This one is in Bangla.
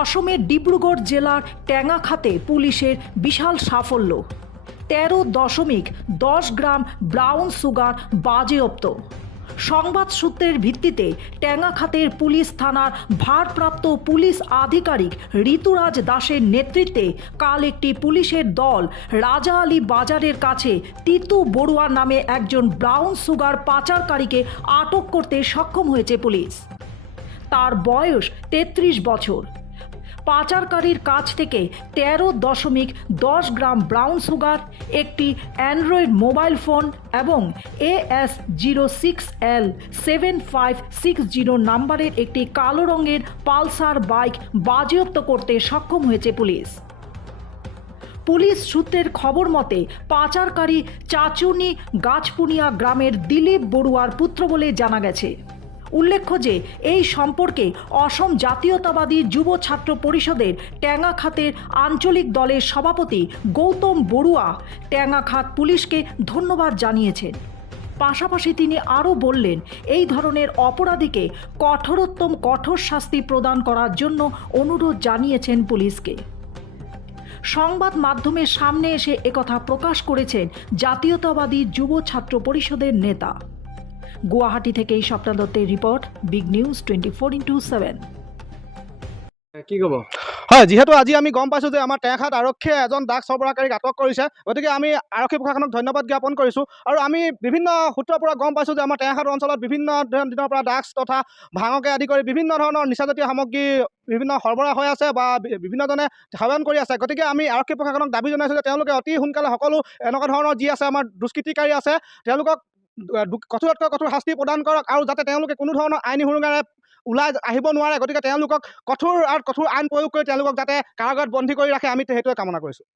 অসমের ডিব্রুগড় জেলার ট্যাঙাখাতে পুলিশের বিশাল সাফল্য। তেরো দশমিক দশ গ্রাম ব্রাউন সুগার বাজেয়াপ্ত। সংবাদ সূত্রের ভিত্তিতে ট্যাঙাখাতের পুলিশ থানার ভারপ্রাপ্ত পুলিশ আধিকারিক ঋতুরাজ দাসের নেতৃত্বে কাল একটি পুলিশের দল রাজা আলী বাজারের কাছে তিতু বড়ুয়া নামে একজন ব্রাউন সুগার পাচারকারীকে আটক করতে সক্ষম হয়েছে পুলিশ। তার বয়স তেত্রিশ বছর। পাচারকারীর কাছ থেকে তেরো দশমিক দশ গ্রাম ব্রাউন সুগার, একটি অ্যান্ড্রয়েড মোবাইল ফোন এবং AS zero six L seven five six zero নাম্বারের একটি কালো রঙের পালসার বাইক বাজেয়াপ্ত করতে সক্ষম হয়েছে পুলিশ। পুলিশ সূত্রের খবর মতে, পাচারকারী চাচুনি গাছপুনিয়া গ্রামের দিলীপ বড়ুয়ার পুত্র বলে জানা গেছে। উল্লেখ্য যে, এই সম্পর্কে অসম জাতীয়তাবাদী যুব ছাত্র পরিষদের ট্যাঙ্গাখাতের আঞ্চলিক দলের সভাপতি গৌতম বড়ুয়া ট্যাঙ্গাখাত পুলিশকে ধন্যবাদ জানিয়েছেন। পাশাপাশি তিনি আরও বললেন, এই ধরনের অপরাধীকে কঠোরোত্তম কঠোর শাস্তি প্রদান করার জন্য অনুরোধ জানিয়েছেন পুলিশকে। সংবাদ মাধ্যমের সামনে এসে একথা প্রকাশ করেছেন জাতীয়তাবাদী যুব ছাত্র পরিষদের নেতা। গুয়াহাটি থেকে এই সপ্তাহ দত্তের report big news twenty four into seven কি ক'ব হয় যিহেতু আজি আমি গম পাইছোঁ যে আমাৰ টেঙাখাত আৰক্ষীয়ে এজন ড্ৰাগছ সৰবৰাহকাৰীক আটক কৰিছে গতিকে আমি আৰক্ষী প্ৰশাসনক ধন্যবাদ জ্ঞাপন কৰিছোঁ। আৰু আমি বিভিন্ন সূত্ৰৰ পৰা গম পাইছোঁ যে আমাৰ টেঙাখাত অঞ্চলত বিভিন্ন দিনৰ পৰা ড্ৰাগছ তথা ভাঙকে আদি কৰি বিভিন্ন ধৰণৰ নিচাজাতীয় সামগ্ৰী বিভিন্ন সৰবৰাহ হৈ আছে বা বিভিন্নজনে সেৱন কৰি আছে। গতিকে আমি আৰক্ষী প্ৰশাসনক দাবি জনাইছোঁ যে তেওঁলোকে অতি সোনকালে সকলো এনেকুৱা ধৰণৰ যি আছে আমাৰ দুষ্কৃতিকাৰী আছে তেওঁলোকক কঠোৰতকৈ কঠোৰ শাস্তি প্ৰদান কৰক আৰু যাতে তেওঁলোকে কোনো ধৰণৰ আইনী সুৰুঙাৰে ওলাই আহিব নোৱাৰে। গতিকে তেওঁলোকক কঠোৰ আৰু কঠোৰ আইন প্ৰয়োগ কৰি তেওঁলোকক যাতে কাৰাগাৰত বন্দী কৰি ৰাখে। আমি সেইটোৱে কামনা কৰিছোঁ।